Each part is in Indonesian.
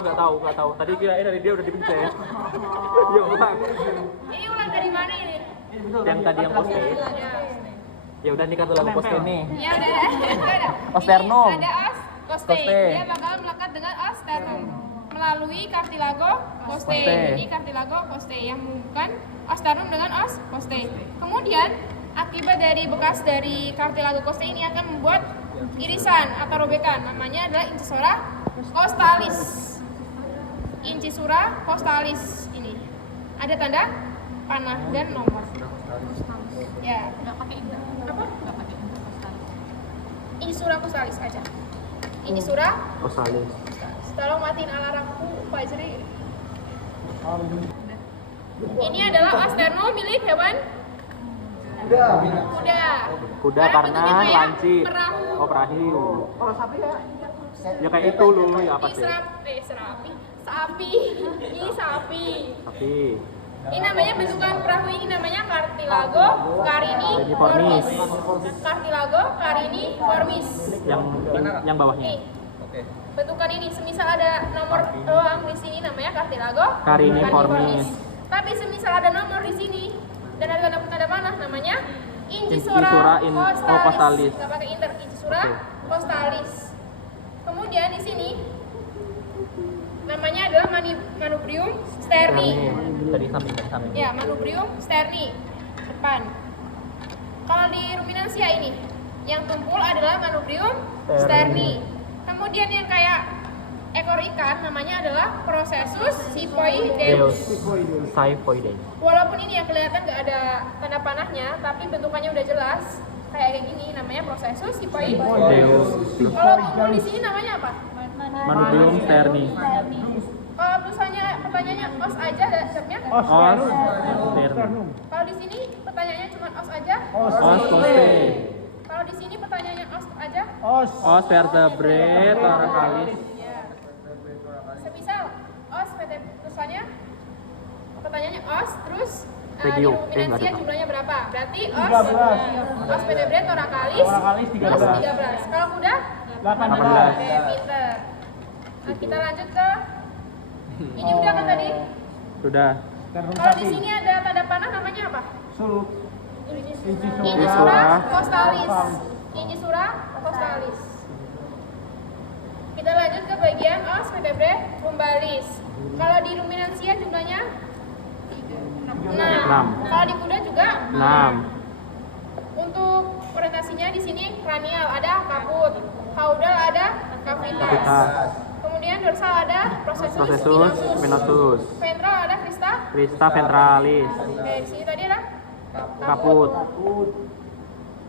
nggak tahu. Tadi kirain dari dia udah dipencet. Yuk ulang. Ini ulang dari mana ini? Yang tadi yang poste. Ya udah nih kartu lagu poste nih. Ya udah. Osternum. Ada os, koste. Dia bakal melekat dengan osternum melalui kartilago koste. Ini kartilago koste yang menghubungkan osternum dengan os koste. Kemudian akibat dari bekas dari kartilago koste ini akan membuat irisan atau robekan. Namanya adalah incisura costalis. Incisura costalis ini ada tanda panah dan nomor. Ya. Nggak pakai inter. Apa? Nggak pakai inter costalis. Incisura costalis aja. Incisura Costalis. tolong matiin alarmku Pak Jeri. Ini adalah osternum milik hewan kuda Kuda karena bentuknya kayak lancip. perahu. Oh perahu. Ya kayak itu loh, ya apa sih? Sapi. Ini sapi. Tapi Ini namanya bentukan perahu ini namanya cartilago cariniformis. Cartilago cariniformis. yang bawahnya. Nih. Bentukan ini semisal ada nomor doang di sini namanya cartilago Cariniformis. Tapi semisal ada nomor di sini dan ada tanda panah namanya Incisura costalis. Enggak pakai inter, incisura costalis. Kemudian di sini namanya adalah manubrium sterni. Tadi samping. Ya, manubrium sterni depan. Kalau di ruminansia ini yang tumpul adalah manubrium sterni. Kemudian yang kayak ekor ikan namanya adalah Processus siphoideus. Siphoideus. Walaupun ini yang kelihatan nggak ada tanda panahnya, tapi bentukannya udah jelas kayak gini namanya Processus siphoideus. Kalau tumpul di sini namanya apa? Manubrium sterni. Kalau misalnya pertanyaannya os aja jawabnya? Os sterni. Kalau di sini pertanyaannya cuma os aja? Os coste. Kalau di sini pertanyaannya os aja? Os vertebrate thoracalis. Ya. Semisal os misalnya pertanyaannya os terus di ruminansia jumlahnya berapa? Berarti os vertebrate thoracalis 13. Kalau kuda 18. Pinter. Nah, kita lanjut ke ini udah kan tadi? Sudah. Kalau di sini ada tanda panah namanya apa? Incisura. Incisura costalis. Incisura costalis. Kita lanjut ke bagian os vertebrae lumbalis. Kalau di ruminansia jumlahnya 6. Kalau di kuda juga 6. Untuk orientasinya di sini kranial ada kaput, caudal ada cavitas. Kemudian dorsal ada processus spinosus. Ventral ada Crista ventralis. Oke, di sini tadi ada Kaput.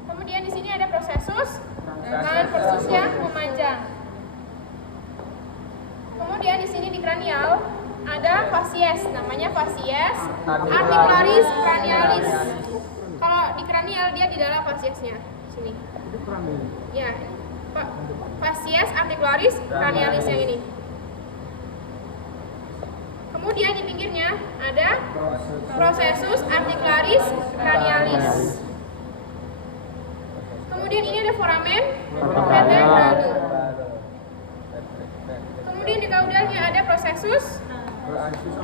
Kemudian di sini ada processus transversusnya memanjang. Kemudian di sini di kranial ada facies, namanya facies articularis cranialis. Kalau di kranial dia di dalam fasiesnya sini. Ya, facies articularis cranialis yang ini. Kemudian di pinggirnya ada processus articularis cranialis. Kemudian ini ada foramen vertebralis. Kemudian di caudalnya ada processus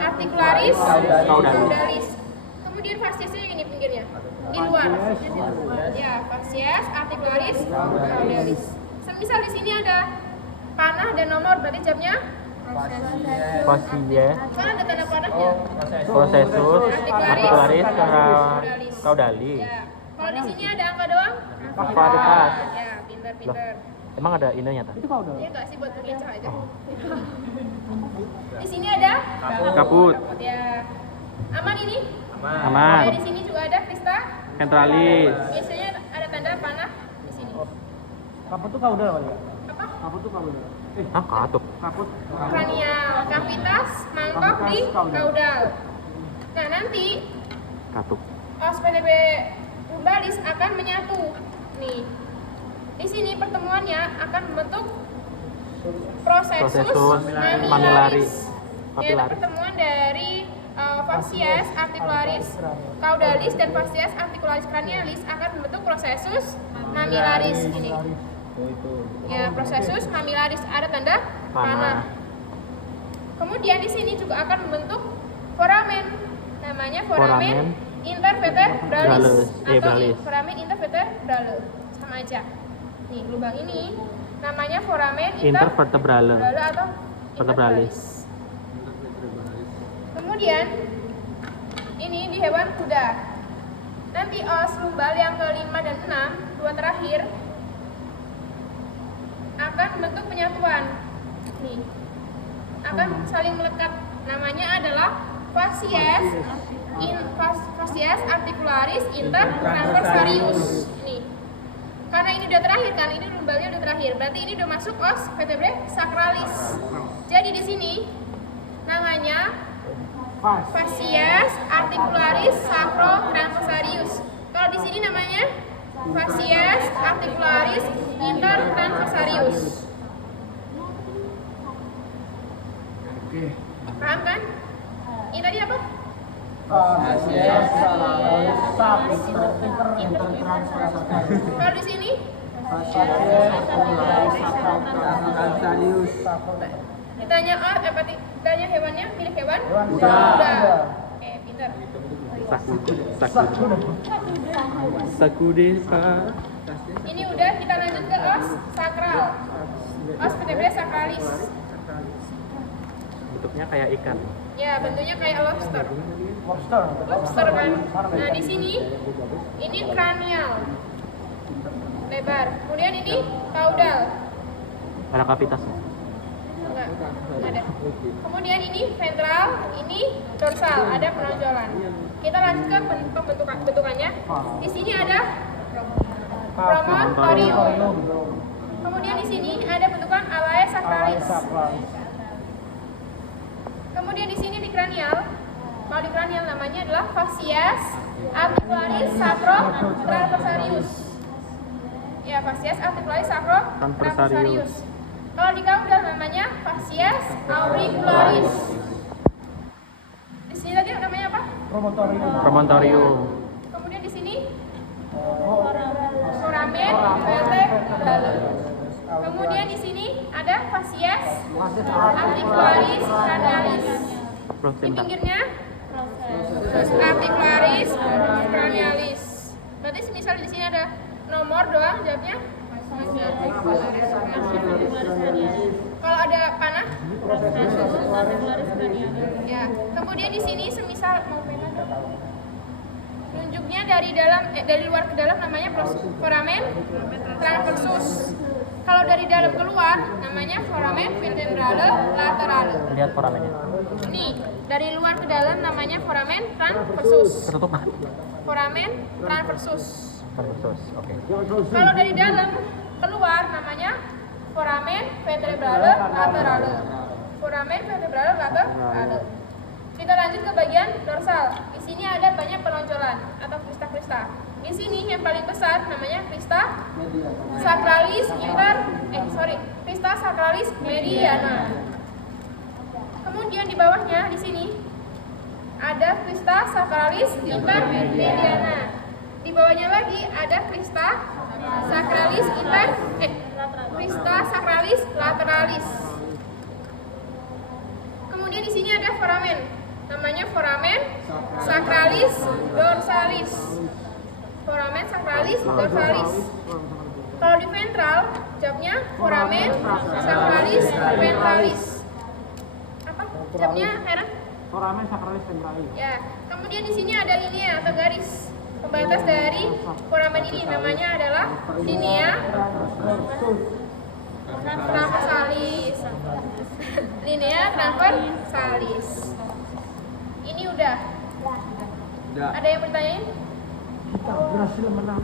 articularis caudalis. Kemudian fasiesnya yang ini pinggirnya di luar. Ya, fasies articularis caudalis. Semisal di sini ada panah dan nomor, berarti jawabnya Fasies. kan ada tanda panahnya. Processus articularis caudalis. Ya. Kalau di sini ada angka doang? Varicas. Ya, pintar-pintar. Emang ada ininya tak? Ya enggak sih buat mengincah aja. Di sini ada Kaput. ya. Aman ini? Aman. Ya, di sini juga ada Crista. Ventralis. Biasanya ada tanda panah di sini. Kaput tuh caudal kali ya? Apa? Kaput tuh caudal. Katup. Kaput. Kranial, cavitas, mangkok di caudal. Nah, nanti Katup. os vertebrae lumbalis akan menyatu. Nih. Di sini pertemuannya akan membentuk processus mamillaris. Yaitu pertemuan dari facies articularis caudalis dan facies articularis cranialis akan membentuk processus mamillaris ini. Ya, processus mamillaris ada tanda panah. Kemudian di sini juga akan membentuk foramen, namanya foramen Foramen intervertebralis atau bralis. foramen intervertebrale, sama aja. Nih lubang ini namanya foramen Intervertebrale. intervertebrale atau Vertebralis. Kemudian ini di hewan kuda. Nanti os lumbal yang ke-5 dan 6, dua terakhir, akan membentuk penyatuan. Nih, akan saling melekat. Namanya adalah fascies articularis intertransversarius. Ini. Karena ini udah terakhir kan, ini lumbalnya udah terakhir. Berarti ini udah masuk os vertebrae sacralis. Jadi di sini namanya fascies articularis sacrotransversarius. Kalau di sini namanya fascies articularis intertransversarius. Paham kan? Ini tadi apa? Kalau di sini ditanya tanya hewannya, milik hewan? Udah. Pintar. Sakudesa. Ini udah, kita lanjut ke os sakral. Os vertebrae sacralis. Bentuknya kayak ikan. Ya, bentuknya kayak lobster. Lobster. Lobster kan. Nah, di sini ini kranial. Lebar. Kemudian ini caudal. Ada kavitasnya. Enggak ada. Kemudian ini ventral, ini dorsal, ada penonjolan. Kita lanjut ke bentukannya. Di sini ada promontorium. Kemudian di sini ada bentukan alae sacralis. Kemudian di sini di kranial, kalau di kranial namanya adalah fascies articularis sacrotransversarius. Ya, fascies articularis sacrotransversarius. Kalau di caudal namanya fascies auricularis. Di sini tadi namanya apa? Promontorium. Kemudian di sini foramen vertebrale. Kemudian di sini ada fascies articularis cranialis. Di pinggirnya articularis cranialis. Berarti misal di sini ada nomor doang, jawabnya. Kalau ada panah, ya. Kemudian di sini semisal mau pena dong. Nunjuknya dari luar ke dalam namanya foramen transversus. Kalau dari dalam keluar namanya foramen vertebrale laterale. Lihat foramennya. Ini dari luar ke dalam namanya foramen transversus. Tertutup kan? Foramen transversus. Transversus. Oke. Kalau dari dalam keluar namanya foramen vertebrale laterale. Foramen vertebrale laterale. Kita lanjut ke bagian dorsal. Di sini ada banyak penonjolan atau krista-krista. Di sini yang paling besar namanya krista sacralis mediana. Kemudian di bawahnya di sini ada krista sacralis intermediana. Di bawahnya lagi ada krista sacralis lateralis. Kemudian di sini ada foramen, namanya foramen sacralis dorsalis. Foramen sacralis dorsalis. Kalau di ventral, jawabnya foramen sacralis ventralis. Apa? Jawabnya Hera? Foramen sacralis ventralis. Ya. Kemudian di sini ada linea atau garis pembatas dari foramen ini, namanya adalah linea transversalis. Linea transversalis. Ini udah. Ada yang bertanyain? Kita berhasil menambah